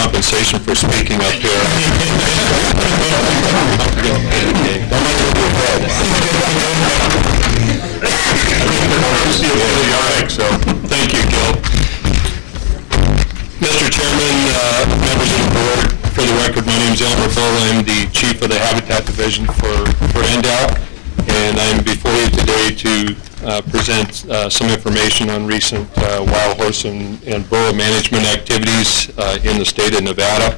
compensation for speaking up here. So, thank you, Gil. Mr. Chairman, members of the board, for the record, my name is Elmer Bull. I'm the chief of the Habitat Division for NDOW, and I'm before you today to present some information on recent wild horse and burro management activities in the state of Nevada.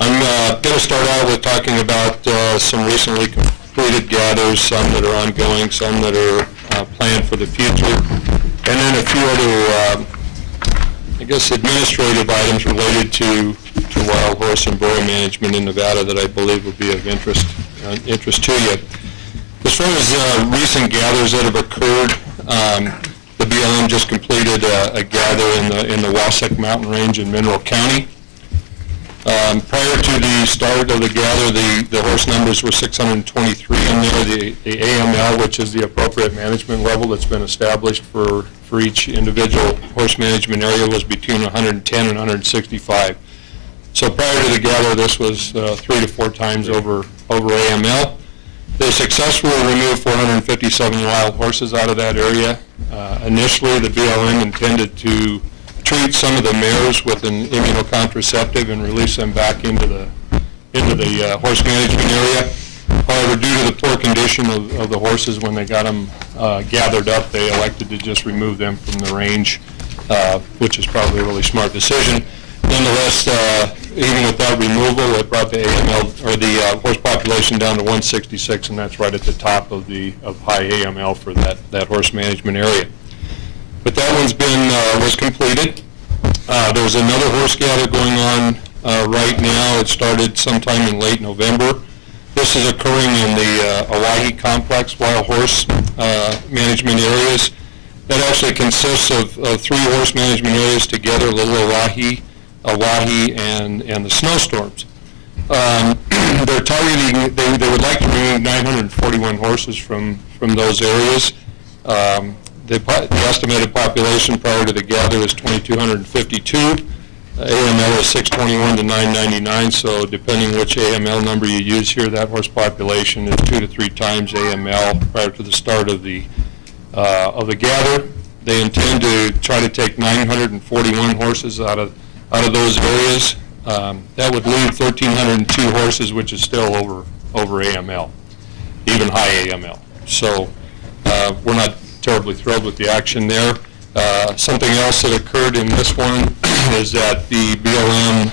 I'm going to start out with talking about some recently completed gathers, some that are ongoing, some that are planned for the future, and then a few other, I guess, administrative items related to wild horse and burro management in Nevada that I believe will be of interest to you. As far as recent gathers that have occurred, the BLM just completed a gather in the Wasatch Mountain Range in Mineral County. Prior to the start of the gather, the horse numbers were 623 in there. The AML, which is the appropriate management level that's been established for each individual horse management area, was between 110 and 165. So prior to the gather, this was 3 to 4 times over AML. They successfully removed 457 wild horses out of that area. Initially, the BLM intended to treat some of the mares with an immunocontraceptive and release them back into the horse management area. However, due to the poor condition of the horses when they got them gathered up, they elected to just remove them from the range, which is probably a really smart decision. Nonetheless, even without removal, it brought the AML or the horse population down to 166, and that's right at the top of high AML for that horse management area. But that one's was completed. There's another horse gather going on right now. It started sometime in late November. This is occurring in the Oahe Complex wild horse management areas. That actually consists of 3 horse management areas together: Little Oahe, and the snowstorms. They're targeting, they would like to remove 941 horses from those areas. The estimated population prior to the gather is 2,252. AML is 621 to 999, so depending which AML number you use here, that horse population is 2 to 3 times AML prior to the start of the gather. They intend to try to take 941 horses out of those areas. That would leave 1,302 horses, which is still over AML, even high AML. So we're not terribly thrilled with the action there. Something else that occurred in this one is that the BLM,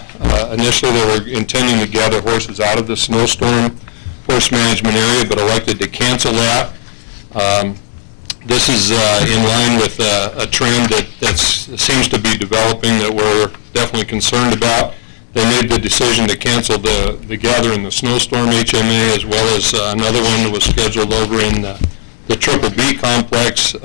initially they were intending to gather horses out of the snowstorm horse management area, but elected to cancel that. This is in line with a trend that seems to be developing that we're definitely concerned about. They made the decision to cancel the gather in the snowstorm HMA, as well as another one that was scheduled over in the Triple B complex.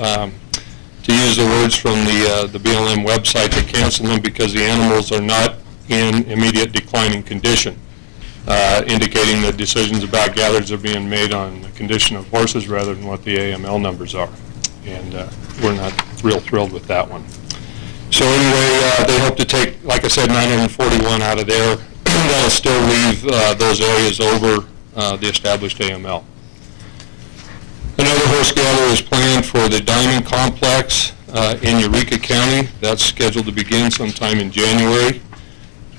To use the words from the BLM website, to cancel them because the animals are not in immediate declining condition, indicating that decisions about gathers are being made on the condition of horses rather than what the AML numbers are. And we're not real thrilled with that one. So anyway, they hope to take, like I said, 941 out of there. That'll still leave those areas over the established AML. Another horse gather is planned for the Diamond Complex in Eureka County. That's scheduled to begin sometime in January.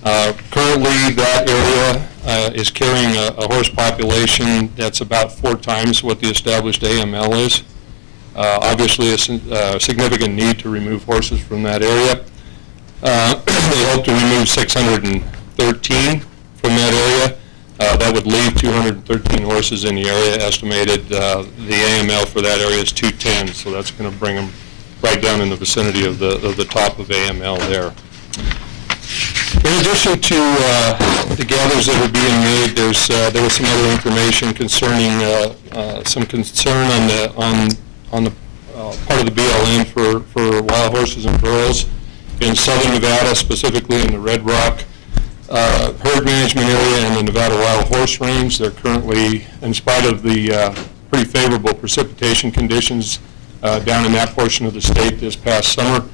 Currently, that area is carrying a horse population that's about 4 times what the established AML is. Obviously, a significant need to remove horses from that area. They hope to remove 613 from that area. That would leave 213 horses in the area. Estimated the AML for that area is 210, so that's going to bring them right down in the vicinity of the top of AML there. In addition to the gathers that are being made, there was some other information concerning some concern on the part of the BLM for wild horses and burros in southern Nevada, specifically in the Red Rock herd management area and the Nevada Wild Horse Range. They're currently, in spite of the pretty favorable precipitation conditions down in that portion of the state this past summer,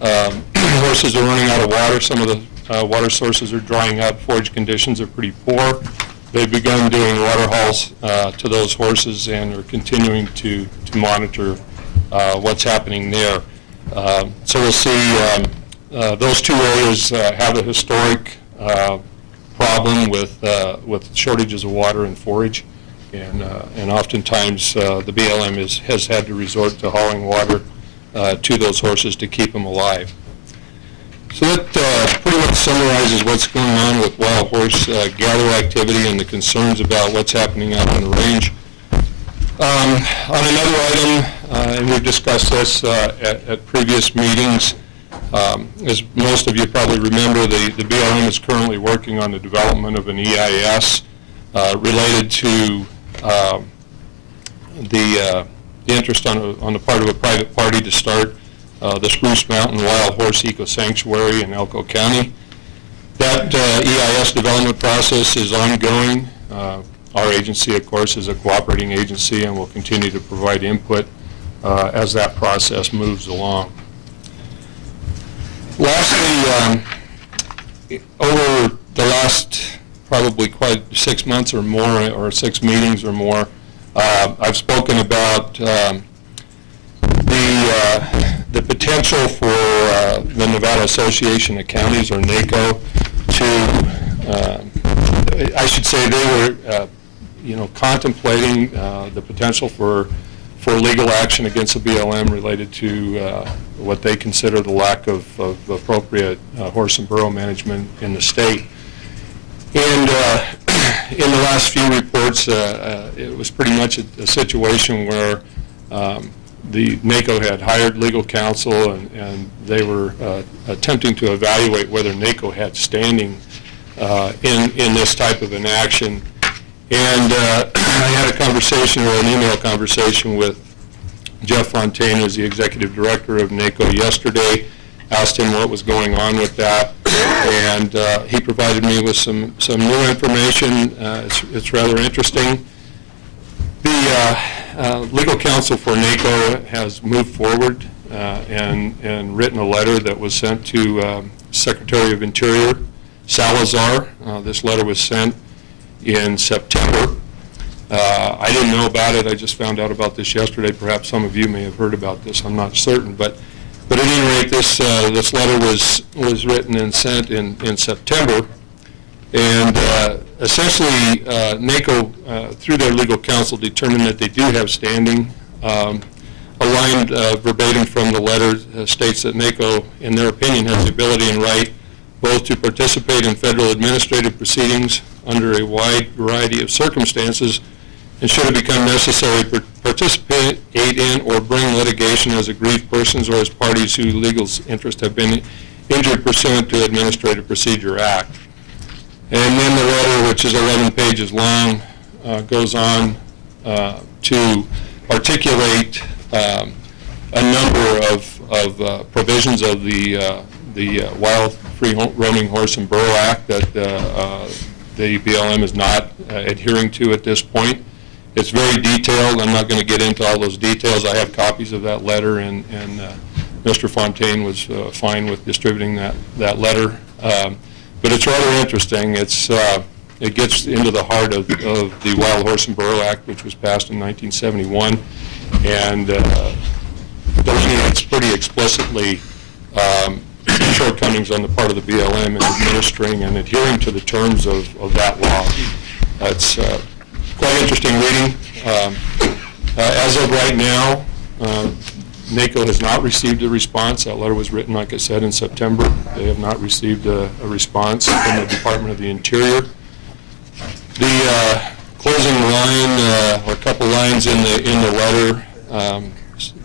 horses are running out of water. Some of the water sources are drying up, forage conditions are pretty poor. They've begun doing water hauls to those horses and are continuing to monitor what's happening there. So we'll see those two areas have a historic problem with shortages of water and forage, and oftentimes the BLM has had to resort to hauling water to those horses to keep them alive. So that pretty much summarizes what's going on with wild horse gather activity and the concerns about what's happening out on the range. On another item, and we've discussed this at previous meetings, as most of you probably remember, the BLM is currently working on the development of an EIS related to the interest on the part of a private party to start the Spruce Mountain Wild Horse Eco Sanctuary in Elko County. That EIS development process is ongoing. Our agency, of course, is a cooperating agency and will continue to provide input as that process moves along. Lastly, over the last probably quite 6 months or more, or 6 meetings or more, I've spoken about the potential for the Nevada Association of Counties, or NACO, to, I should say they were, contemplating the potential for legal action against the BLM related to what they consider the lack of appropriate horse and burro management in the state. And in the last few reports, it was pretty much a situation where the NACO had hired legal counsel, and they were attempting to evaluate whether NACO had standing in this type of an action. And I had a conversation, or an email conversation, with Jeff Fontaine, who's the executive director of NACO, yesterday. Asked him what was going on with that, and he provided me with some new information. It's rather interesting. The legal counsel for NACO has moved forward and written a letter that was sent to Secretary of Interior Salazar. This letter was sent in September. I didn't know about it. I just found out about this yesterday. Perhaps some of you may have heard about this. I'm not certain, but at any rate, this letter was written and sent in September, and essentially NACO, through their legal counsel, determined that they do have standing. Aligned verbatim from the letter states that NACO, in their opinion, has the ability and right both to participate in federal administrative proceedings under a wide variety of circumstances, and should it become necessary, participate in or bring litigation as aggrieved persons or as parties whose legal interests have been injured pursuant to Administrative Procedure Act. And then the letter, which is 11 pages long, goes on to articulate a number of provisions of the Wild Free Roaming Horse and Burro Act that the BLM is not adhering to at this point. It's very detailed. I'm not going to get into all those details. I have copies of that letter, and Mr. Fontaine was fine with distributing that letter. But it's rather interesting. It gets into the heart of the Wild Horse and Burro Act, which was passed in 1971, and delineates pretty explicitly shortcomings on the part of the BLM in administering and adhering to the terms of that law. It's quite interesting reading. As of right now, NACO has not received a response. That letter was written, like I said, in September. They have not received a response from the Department of the Interior. The closing line, or a couple lines in the letter,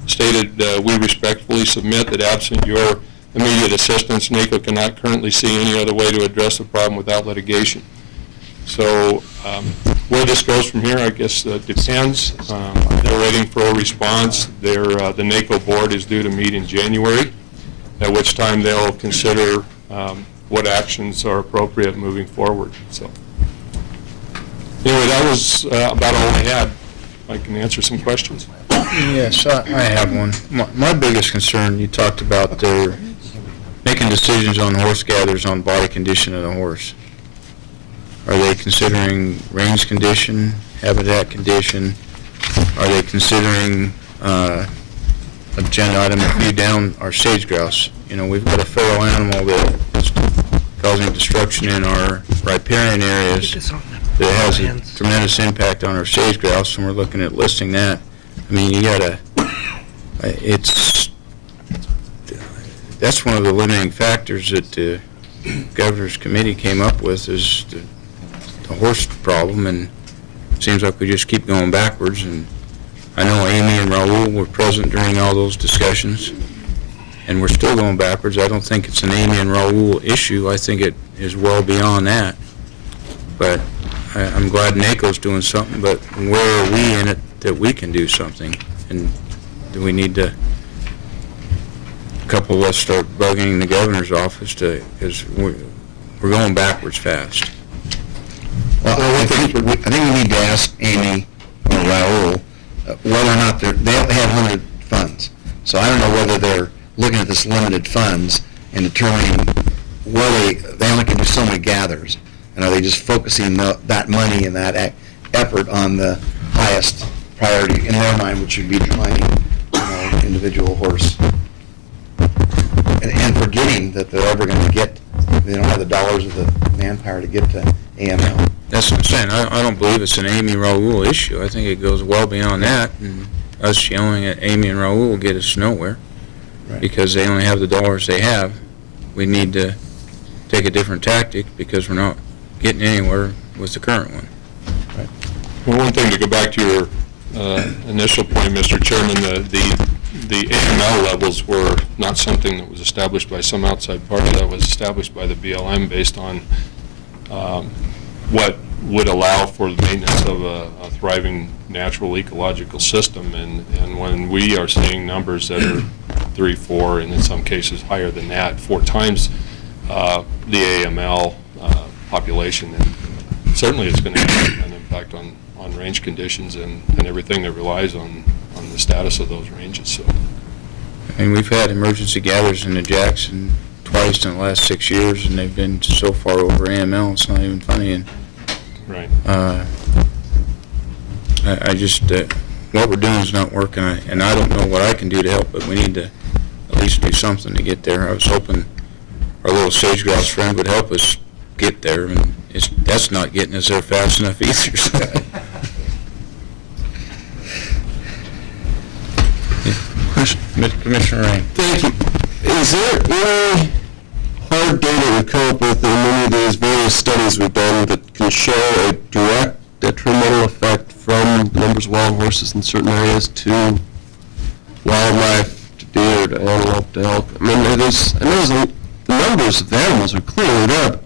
stated, we respectfully submit that absent your immediate assistance, NACO cannot currently see any other way to address the problem without litigation. So where this goes from here, I guess depends. They're waiting for a response. The NACO board is due to meet in January, at which time they'll consider what actions are appropriate moving forward. So anyway, that was about all I had. I can answer some questions. Yes, I have one. My biggest concern, you talked about their making decisions on horse gathers on body condition of the horse, are they considering range condition, habitat condition? Are they considering agenda item a few down our sage grouse? You know, we've got a feral animal that's causing destruction in our riparian areas that has a tremendous impact on our sage grouse, and we're looking at listing that. I mean, you gotta, that's one of the limiting factors that the Governor's Committee came up with, is the horse problem, and it seems like we just keep going backwards. And I know Amy and Raul were present during all those discussions, and we're still going backwards. I don't think it's an Amy and Raul issue. I think it is well beyond that. But I'm glad NACO's doing something, but where are we in it that we can do something? And do we need to, a couple of us start bugging the governor's office because we're going backwards fast. Well, I think we need to ask Amy or Raul whether or not they only have limited funds. So I don't know whether they're looking at this limited funds and determining where they only can do so many gathers, and are they just focusing that money and that effort on the highest priority in their mind, which would be declining individual horse, and forgetting that they're ever going to get, they don't have the dollars or the manpower to get to AML. That's what I'm saying. I don't believe it's an Amy Raul issue. I think it goes well beyond that, and us yelling at Amy and Raul will get us nowhere, right? Because they only have the dollars they have. We need to take a different tactic because we're not getting anywhere with the current one. Right. Well, one thing to go back to your initial point, Mr. Chairman, the AML levels were not something that was established by some outside party. That was established by the BLM based on what would allow for the maintenance of a thriving natural ecological system. And when we are seeing numbers that are 3, 4, and in some cases higher than that, 4 times the AML population, and certainly it's going to have an impact on range conditions and everything that relies on the status of those ranges. So, And we've had emergency gathers in the Jackson twice in the last 6 years, and they've been so far over AML, it's not even funny. And right. I just, what we're doing is not working, and I don't know what I can do to help, but we need to at least do something to get there. I was hoping our little sage grouse friend would help us get there, and that's not getting us there fast enough either. Commissioner Rain. Thank you. Is there any hard data we come up with in many of these various studies we've done that can show a direct detrimental effect from the numbers of wild horses in certain areas to wildlife, to deer, to antelope, to elk? I mean, I know the numbers of the animals are clearly there, but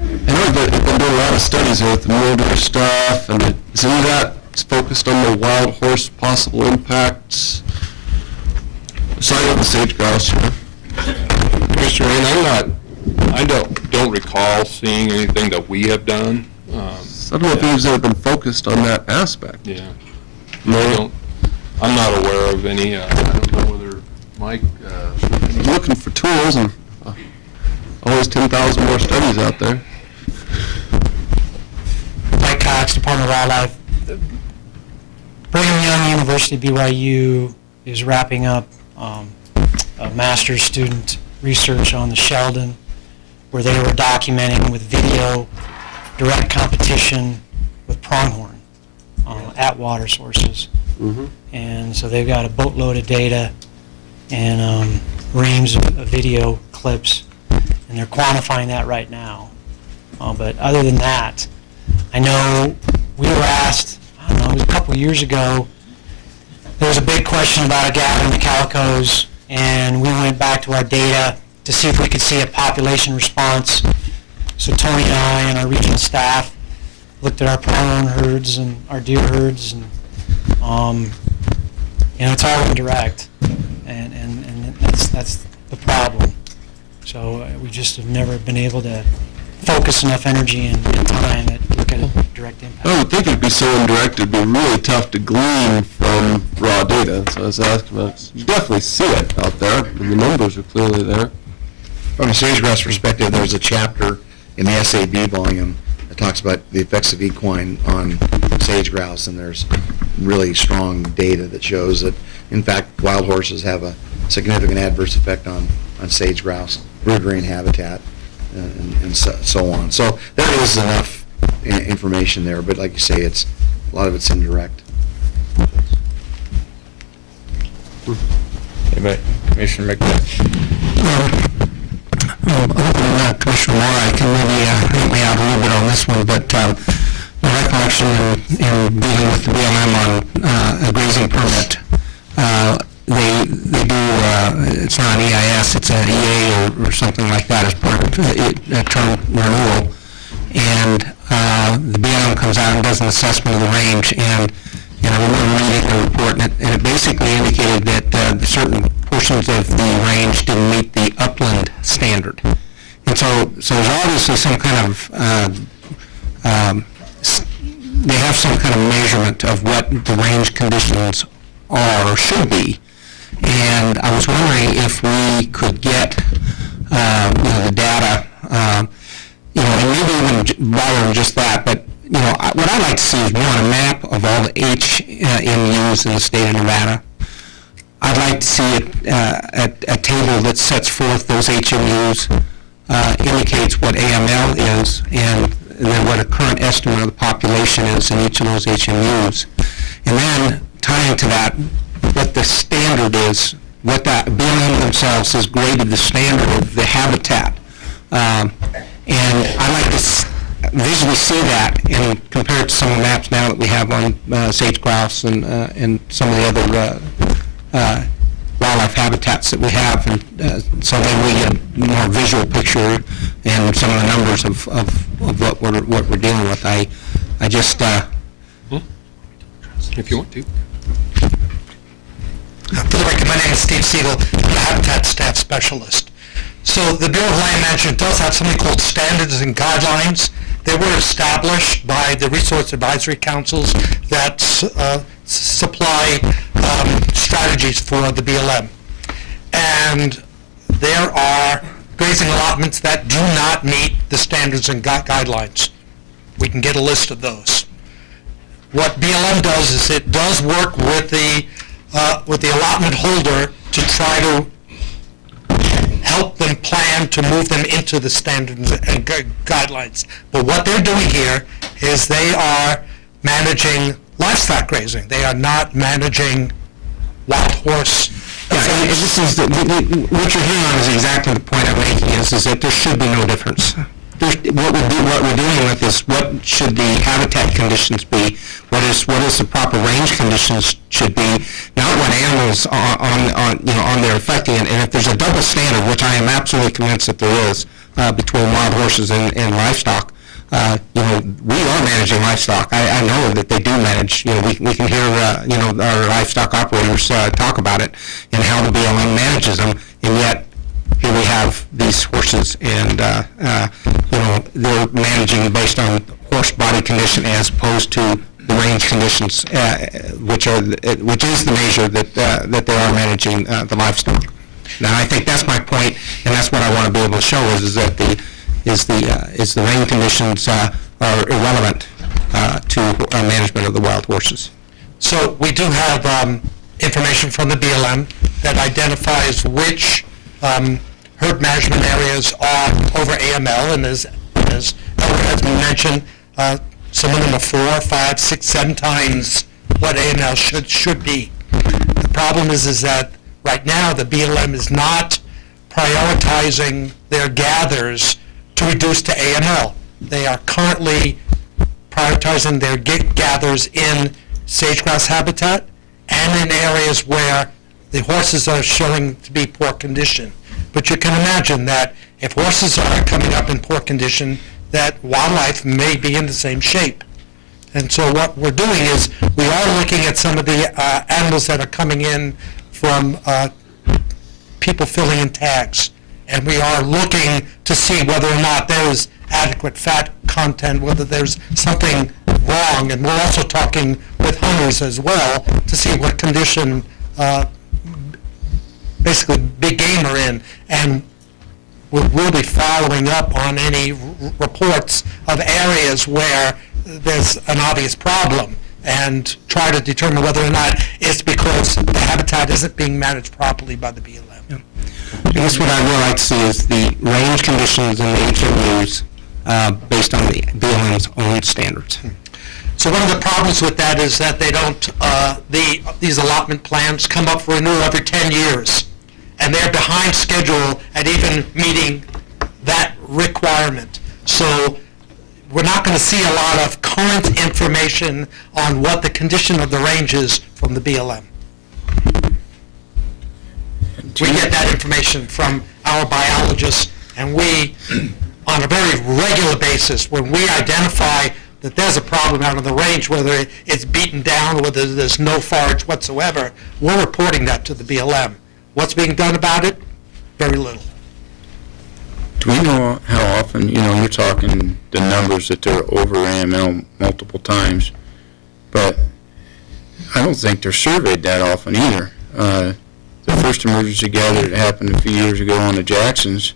I know that they've been doing a lot of studies here with the murder stuff, and is any of that focused on the wild horse possible impacts? Aside of the sage grouse, Mr. Rain, I don't recall seeing anything that we have done. I don't know if you've ever been focused on that aspect. Yeah. No. I'm not aware of any. I don't know whether Mike. I'm looking for tools, and always 10,000 more studies out there. Mike Cox, Department of Wildlife. Brigham Young University, BYU, is wrapping up a master's student research on the Sheldon, where they were documenting with video direct competition with pronghorn at water sources. Mm-hmm. And so they've got a boatload of data and reams of video clips, and they're quantifying that right now. But other than that, I know we were asked, I don't know, it was a couple of years ago, there was a big question about a gap in the calicos, and we went back to our data to see if we could see a population response. So Tony and I and our regional staff looked at our pronghorn herds and our deer herds, and it's all indirect, and that's the problem. So we just have never been able to focus enough energy and time to look at a direct impact. I would think it'd be so indirect, it'd be really tough to glean from raw data. So I was asking about, you definitely see it out there, and the numbers are clearly there. From a sage-grouse perspective, there's a chapter in the SAB volume that talks about the effects of equine on sage-grouse, and there's really strong data that shows that, in fact, wild horses have a significant adverse effect on sage-grouse, brood-rearing habitat, and so on. So there is enough information there, but like you say, a lot of it's indirect. Anybody? Commissioner McBeth? Commissioner Moore, I can maybe help me out a little bit on this one, but my recollection in dealing with the BLM on a grazing permit, they do, it's not an EIS, it's an EA or something like that as part of a term renewal. And the BLM comes out and does an assessment of the range, and I remember reading the report, and it basically indicated that certain portions of the range didn't meet the upland standard. And so there's obviously some kind of, they have some kind of measurement of what the range conditions are or should be. And I was wondering if we could get, the data, and maybe even rather than just that, but what I'd like to see is, one, a map of all the HMUs in the state of Nevada. I'd like to see a table that sets forth those HMUs, indicates what AML is, and then what a current estimate of the population is in each of those HMUs. And then tying to that, what the standard is, what that BLM themselves has graded the standard of the habitat. And I'd like to visually see that and compare it to some of the maps now that we have on sage-grouse and some of the other wildlife habitats that we have, and so then we get a more visual picture and some of the numbers of what we're dealing with. I just If you want to. For the record, my name is Steve Siegel. I'm a Habitat Staff Specialist. So the Bureau of Land Management does have something called standards and guidelines. They were established by the Resource Advisory Councils that supply strategies for the BLM. And there are grazing allotments that do not meet the standards and guidelines. We can get a list of those. What BLM does is it does work with the allotment holder to try to help them plan to move them into the standards and guidelines. But what they're doing here is they are managing livestock grazing. They are not managing wild horse. Yeah, this is what you're hearing on is exactly the point I'm making, is that there should be no difference. What we're dealing with is what should the habitat conditions be, what is the proper range conditions should be, not what animals on there affecting it. And if there's a double standard, which I am absolutely convinced that there is, between wild horses and livestock, we are managing livestock. I know that they do manage. We can hear our livestock operators talk about it and how the BLM manages them, and yet here we have these horses, and they're managing based on horse body condition as opposed to the range conditions, which is the measure that they are managing the livestock. Now, I think that's my point, and that's what I want to be able to show is that the range conditions are irrelevant to management of the wild horses. So we do have information from the BLM that identifies which herd management areas are over AML, and as Elmer has mentioned, some of them are 4, 5, 6, 7 times what AML should be. The problem is that right now the BLM is not prioritizing their gathers to reduce to AML. They are currently prioritizing their gathers in sage-grouse habitat and in areas where the horses are showing to be poor condition. But you can imagine that if horses are coming up in poor condition, that wildlife may be in the same shape. And so what we're doing is we are looking at some of the animals that are coming in from people filling in tags. And we are looking to see whether or not there is adequate fat content, whether there's something wrong. And we're also talking with hunters as well to see what condition basically big game are in. And we'll be following up on any reports of areas where there's an obvious problem and try to determine whether or not it's because the habitat isn't being managed properly by the BLM. I guess what I'd really like to see is the range conditions and the HMUs based on the BLM's own standards. So one of the problems with that is that they don't, these allotment plans come up for renewal every 10 years, and they're behind schedule at even meeting that requirement. So we're not going to see a lot of current information on what the condition of the range is from the BLM. We get that information from our biologists, and we, on a very regular basis, when we identify that there's a problem out on the range, whether it's beaten down, whether there's no forage whatsoever, we're reporting that to the BLM. What's being done about it? Very little. Do we know how often, you're talking the numbers that they're over AML multiple times, but I don't think they're surveyed that often either. The first emergency gather that happened a few years ago on the Jacksons,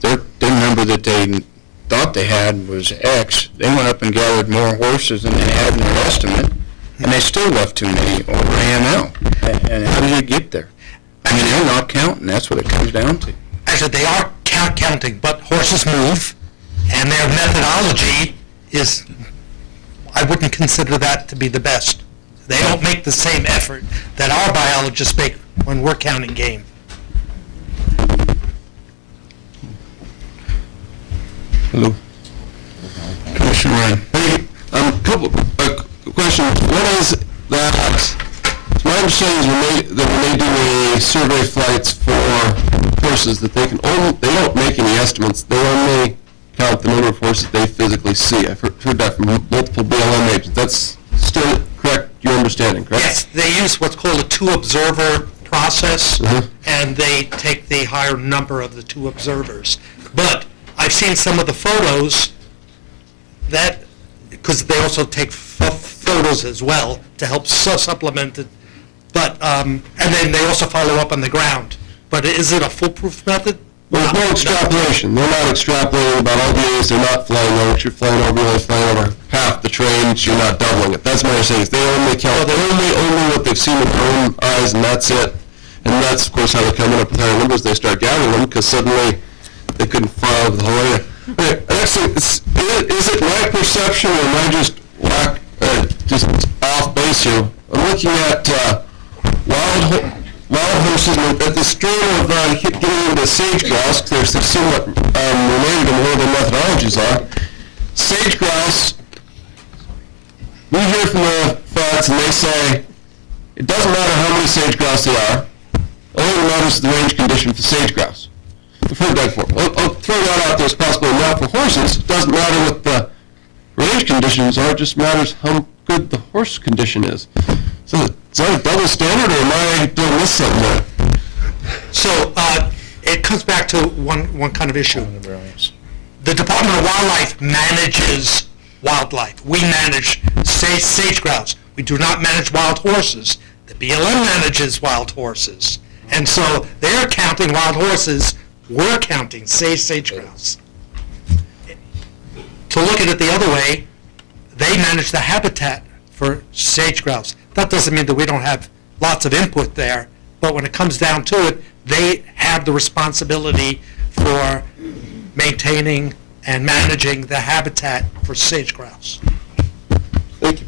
their number that they thought they had was X. They went up and gathered more horses than they had in their estimate, and they still left too many over AML. And how did it get there? I mean, they're not counting. That's what it comes down to. Actually, they are counting, but horses move, and their methodology is, I wouldn't consider that to be the best. They don't make the same effort that our biologists make when we're counting game. Hello. Commissioner Ryan. Hey, couple questions. One is that it's my understanding that when they do a survey flights for horses, that they don't make any estimates. They only count the number of horses they physically see. I've heard that from multiple BLM agents. That's still correct, your understanding, correct? Yes, they use what's called a two-observer process, and they take the higher number of the two observers. But I've seen some of the photos that, because they also take photos as well to help supplement it, but, and then they also follow up on the ground. But is it a foolproof method? Well, there's no extrapolation. They're not extrapolating about all the areas they're not flying over. You're flying over, you're only flying over half the trains, you're not doubling it. That's my understanding. They only count, only what they've seen with their own eyes, and that's it. And that's, of course, how they're coming up with higher numbers. They start gathering them, because suddenly they couldn't fly over the whole area. Okay, actually, is it my perception, or am I just off base here? I'm looking at wild horses at the strain of getting into sage-grouse, because they're somewhat related in where their methodologies are. Sage-grouse, we hear from the feds, and they say it doesn't matter how many sage-grouse there are. Only matters the range condition for sage-grouse. For dead form. I'll throw that out there as possible. Now for horses, it doesn't matter what the range conditions are, it just matters how good the horse condition is. So is that a double standard, or am I doing this somewhere? So it comes back to one kind of issue. The Department of Wildlife manages wildlife. We manage sage-grouse. We do not manage wild horses. The BLM manages wild horses. And so they're counting wild horses. We're counting sage-grouse. To look at it the other way, they manage the habitat for sage-grouse. That doesn't mean that we don't have lots of input there, but when it comes down to it, they have the responsibility for maintaining and managing the habitat for sage-grouse. Thank you.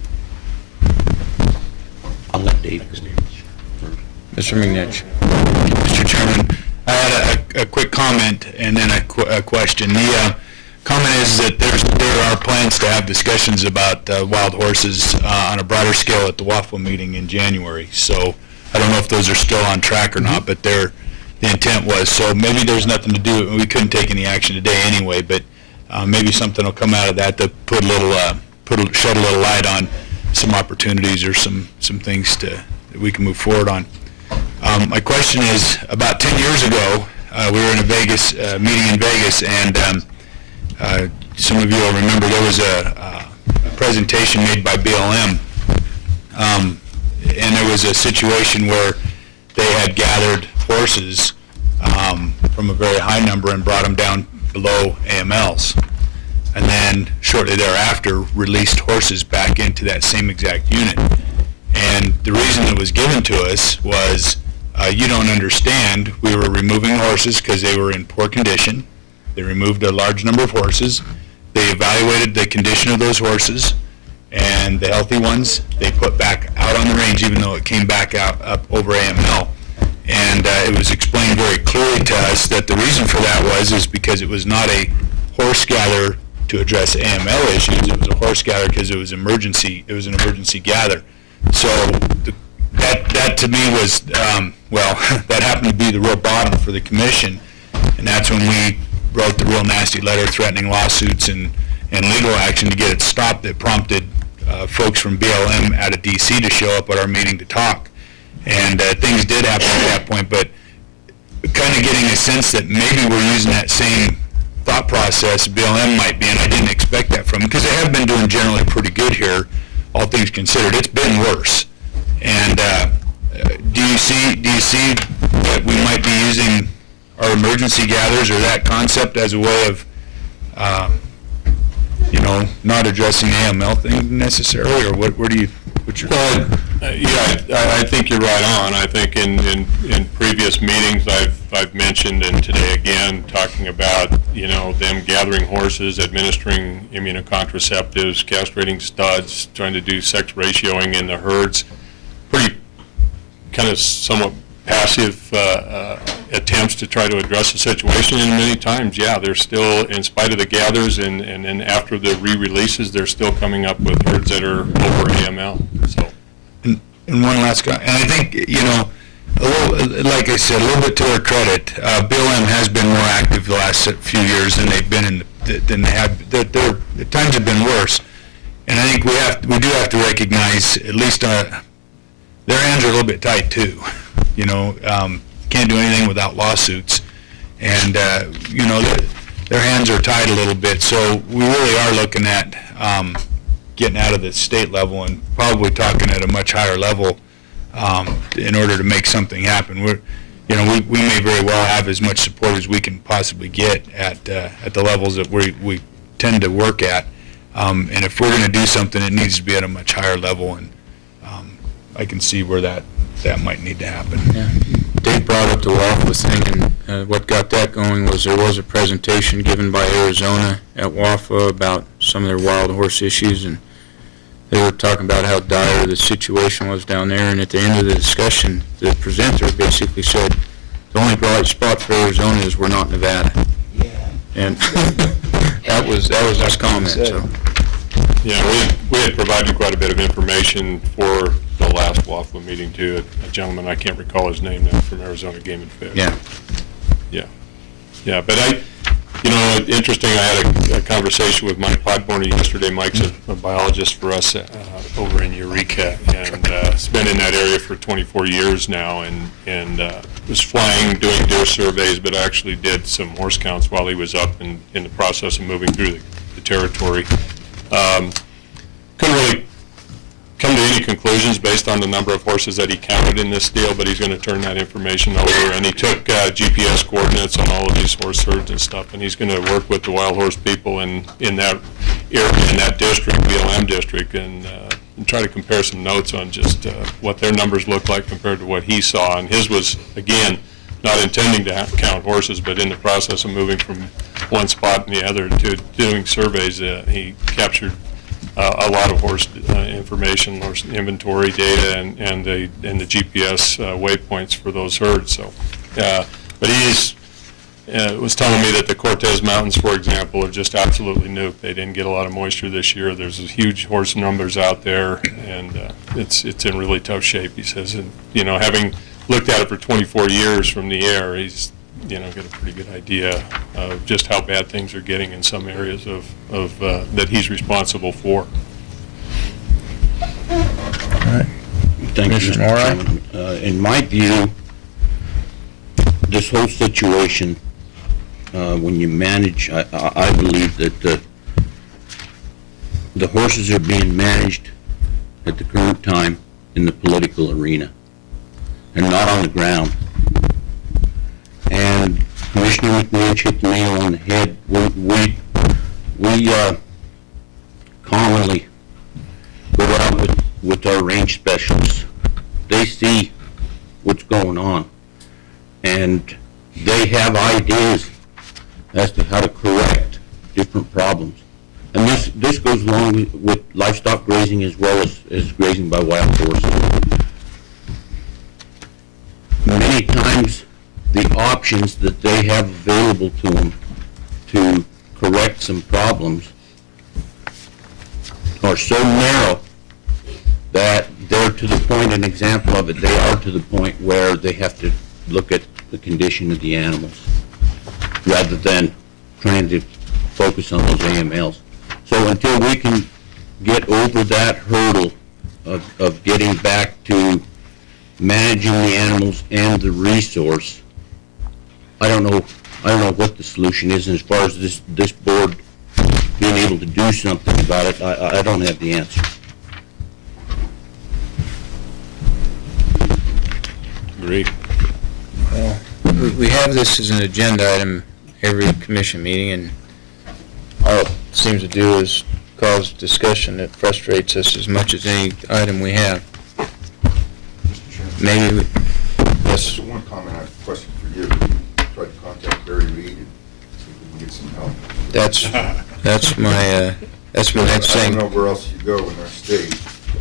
I'll let Dave. Mr. McNitch. Mr. Chairman, I had a quick comment and then a question. The comment is that there are plans to have discussions about wild horses on a broader scale at the WAFWA meeting in January. So I don't know if those are still on track or not, but the intent was. So maybe there's nothing to do. We couldn't take any action today anyway, but maybe something will come out of that to shed a little light on some opportunities or some things that we can move forward on. My question is, about 10 years ago, we were in a meeting in Vegas, and some of you will remember there was a presentation made by BLM, and there was a situation where they had gathered horses from a very high number and brought them down below AMLs. And then shortly thereafter, released horses back into that same exact unit. And the reason it was given to us was, you don't understand, we were removing horses because they were in poor condition. They removed a large number of horses. They evaluated the condition of those horses, and the healthy ones, they put back out on the range, even though it came back out up over AML. And it was explained very clearly to us that the reason for that is because it was not a horse gather to address AML issues. It was a horse gather because it was an emergency gather. So that to me was, that happened to be the real bottom for the commission, and that's when we wrote the real nasty letter threatening lawsuits and legal action to get it stopped that prompted folks from BLM out of DC to show up at our meeting to talk. And things did happen at that point, but kind of getting a sense that maybe we're using that same thought process BLM might be, and I didn't expect that from them, because they have been doing generally pretty good here, all things considered. It's been worse. And do you see that we might be using our emergency gathers or that concept as a way of, not addressing AML things necessarily, or what's your? Well, I think you're right on. I think in previous meetings I've mentioned, and today again, talking about, them gathering horses, administering immunocontraceptives, castrating studs, trying to do sex ratioing in the herds, pretty kind of somewhat passive attempts to try to address the situation, and many times, they're still, in spite of the gathers and then after the re-releases, they're still coming up with herds that are over AML. So, and one last comment, and I think, a little, like I said, a little bit to their credit, BLM has been more active the last few years than they've been than they have. Their times have been worse, and I think we do have to recognize at least their hands are a little bit tight too. Can't do anything without lawsuits, and their hands are tied a little bit. So we really are looking at getting out of the state level and probably talking at a much higher level in order to make something happen. We may very well have as much support as we can possibly get at the levels that we tend to work at, and if we're going to do something, it needs to be at a much higher level, and I can see where that might need to happen. Yeah. Dave brought up the WAFA thing, and what got that going was there was a presentation given by Arizona at WAFA about some of their wild horse issues, and they were talking about how dire the situation was down there, and at the end of the discussion, the presenter basically said, the only bright spot for Arizona is we're not Nevada. Yeah. And that was his comment, so. Yeah, we had provided quite a bit of information for the last WAFA meeting too. A gentleman, I can't recall his name now, from Arizona Game and Fish. Yeah, but interesting, I had a conversation with Mike Podborny yesterday. Mike's a biologist for us over in Eureka, and has been in that area for 24 years now, and was flying, doing deer surveys, but actually did some horse counts while he was up in the process of moving through the territory. Couldn't really come to any conclusions based on the number of horses that he counted in this deal, but he's going to turn that information over, and he took GPS coordinates on all of these horse herds and stuff, and he's going to work with the wild horse people in that area, in that district, BLM district, and try to compare some notes on just what their numbers look like compared to what he saw. And his was, again, not intending to count horses, but in the process of moving from one spot and the other to doing surveys, he captured a lot of horse information, horse inventory data, and the GPS waypoints for those herds. So, but he's was telling me that the Cortez Mountains, for example, are just absolutely nuked. They didn't get a lot of moisture this year. There's huge horse numbers out there, and it's in really tough shape, he says. And having looked at it for 24 years from the air, he's got a pretty good idea of just how bad things are getting in some areas of that he's responsible for. Thank you, Mr. Chairman. In my view, this whole situation, when you manage, I believe that the horses are being managed at the current time in the political arena and not on the ground. And Commissioner McNinch hit the nail on the head. We commonly go out with our range specialists. They see what's going on, and they have ideas as to how to correct different problems. And this goes along with livestock grazing as well as grazing by wild horses. Many times, the options that they have available to them to correct some problems are so narrow that they're to the point, an example of it, they are to the point where they have to look at the condition of the animals rather than trying to focus on those AMLs. So until we can get over that hurdle of getting back to managing the animals and the resource, I don't know what the solution is. And as far as this board being able to do something about it, I don't have the answer. Agreed. Well, we have this as an agenda item every commission meeting, and all it seems to do is cause discussion that frustrates us as much as any item we have. Maybe, yes, Just one comment, I have a question for you. Tried to contact Barry Reed and see if we can get some help. that's my next I thing. don't know where else you go in our state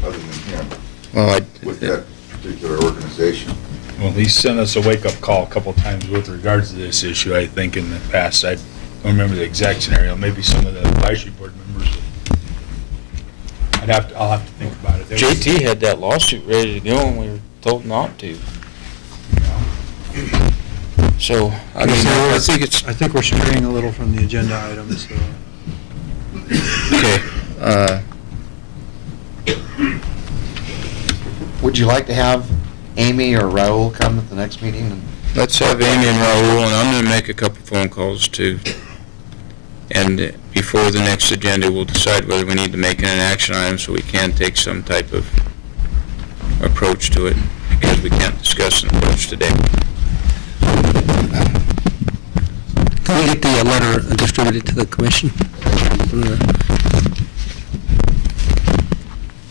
other than him Well, with that particular organization. Well, he sent us a wake-up call a couple times with regards to this issue, I think, in the past. I don't remember the exact scenario. Maybe some of the advisory board members. I'll have to think about it. There was- JT had that lawsuit ready to go, and we were told not to. So, I mean, I think it's, I think we're straying a little from the agenda items, so. okay, Would you like to have Amy or Raul come at the next meeting? And let's have Amy and Raul, and I'm gonna make a couple phone calls too. And before the next agenda, we'll decide whether we need to make it an action item so we can take some type of approach to it, because we can't discuss an approach today. Can we get the letter distributed to the commission?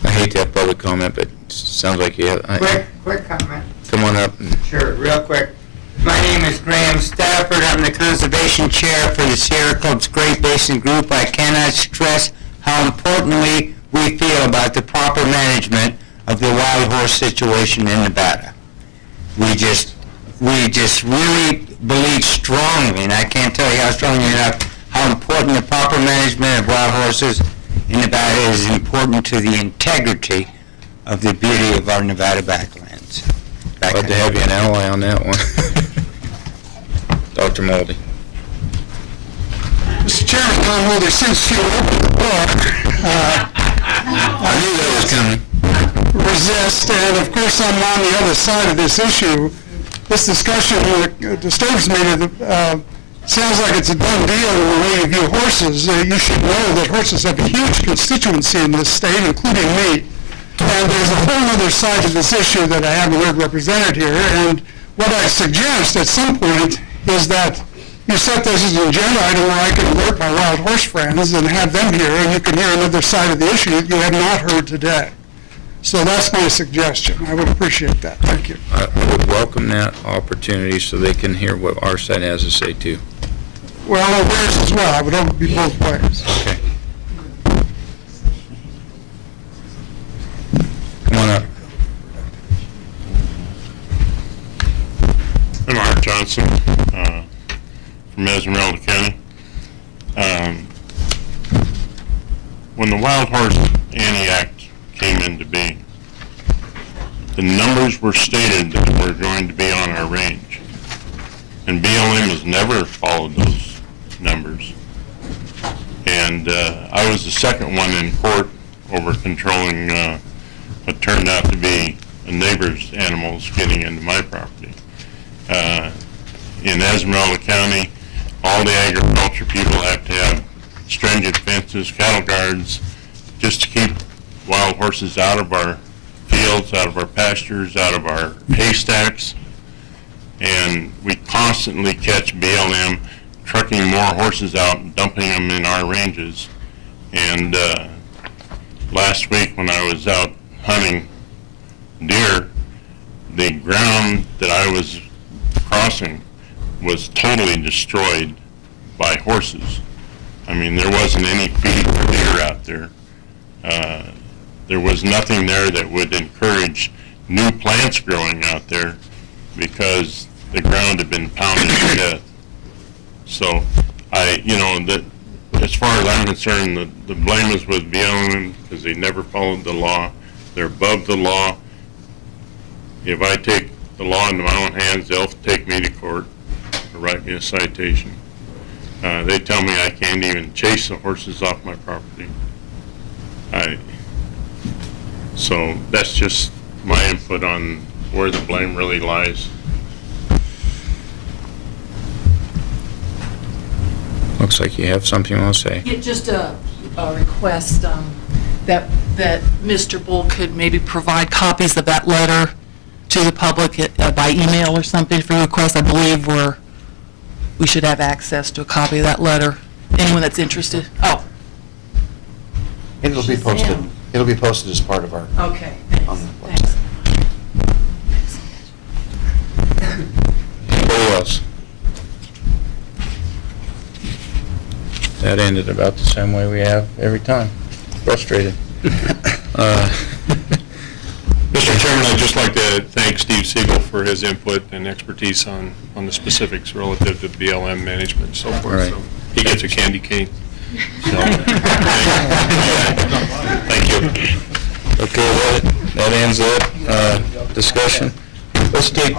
I hate to have public comment, but it sounds like you have. Quick comment. Come on up. Sure, real quick. My name is Graham Stafford. I'm the Conservation Chair for the Sierra Club's Great Basin Group. I cannot stress how importantly we feel about the proper management of the wild horse situation in Nevada. We just really believe strongly, and I can't tell you how strongly enough, how important the proper management of wild horses in Nevada is important to the integrity of the beauty of our Nevada backlands. Glad to have you an ally on that one. Dr. Moldy. Mr. Chairman, Don Mulder, since you opened the book, I knew that was coming. resist, and of course I'm on the other side of this issue. This discussion disturbs me. Sounds like it's a done deal in the way you view horses. You should know that horses have a huge constituency in this state, including me. And there's a whole other side to this issue that I haven't heard represented here. And what I suggest at some point is that you set this as an agenda item where I can alert my wild horse friends and have them here, and you can hear another side of the issue that you have not heard today. So that's my suggestion. I would appreciate that. Thank you. I would welcome that opportunity so they can hear what our side has to say too. Well, theirs as well. I would hope it be both ways. Okay. Come on up. I'm Art Johnson, from Esmeralda County. When the Wild Horse Anti-Act came into being, the numbers were stated that were going to be on our range. And BLM has never followed those numbers. And I was the second one in court over controlling what turned out to be a neighbor's animals getting into my property. In Esmeralda County, all the agriculture people have to have stringent fences, cattle guards, just to keep wild horses out of our fields, out of our pastures, out of our haystacks. And we constantly catch BLM trucking more horses out and dumping them in our ranges. And last week when I was out hunting deer, the ground that I was crossing was totally destroyed by horses. I mean, there wasn't any feed for deer out there. There was nothing there that would encourage new plants growing out there because the ground had been pounded to death. So as far as I'm concerned, the blame is with BLM because they never followed the law. They're above the law. If I take the law into my own hands, they'll take me to court or write me a citation. They tell me I can't even chase the horses off my property. So that's just my input on where the blame really lies. Looks like you have something you want to say. Yeah, just a request that Mr. Bull could maybe provide copies of that letter to the public by email or something for request. I believe we should have access to a copy of that letter. Anyone that's interested? Oh, It'll be posted, it'll be posted as part of our, okay, on thanks, the thanks. Anybody else? That ended about the same way we have every time. Frustrated. Mr. Chairman, I'd just like to thank Steve Siegel for his input and expertise on the specifics relative to BLM management and so forth. Right. So he gets a candy cane. So, thank you. Okay, that ends that discussion. Let's take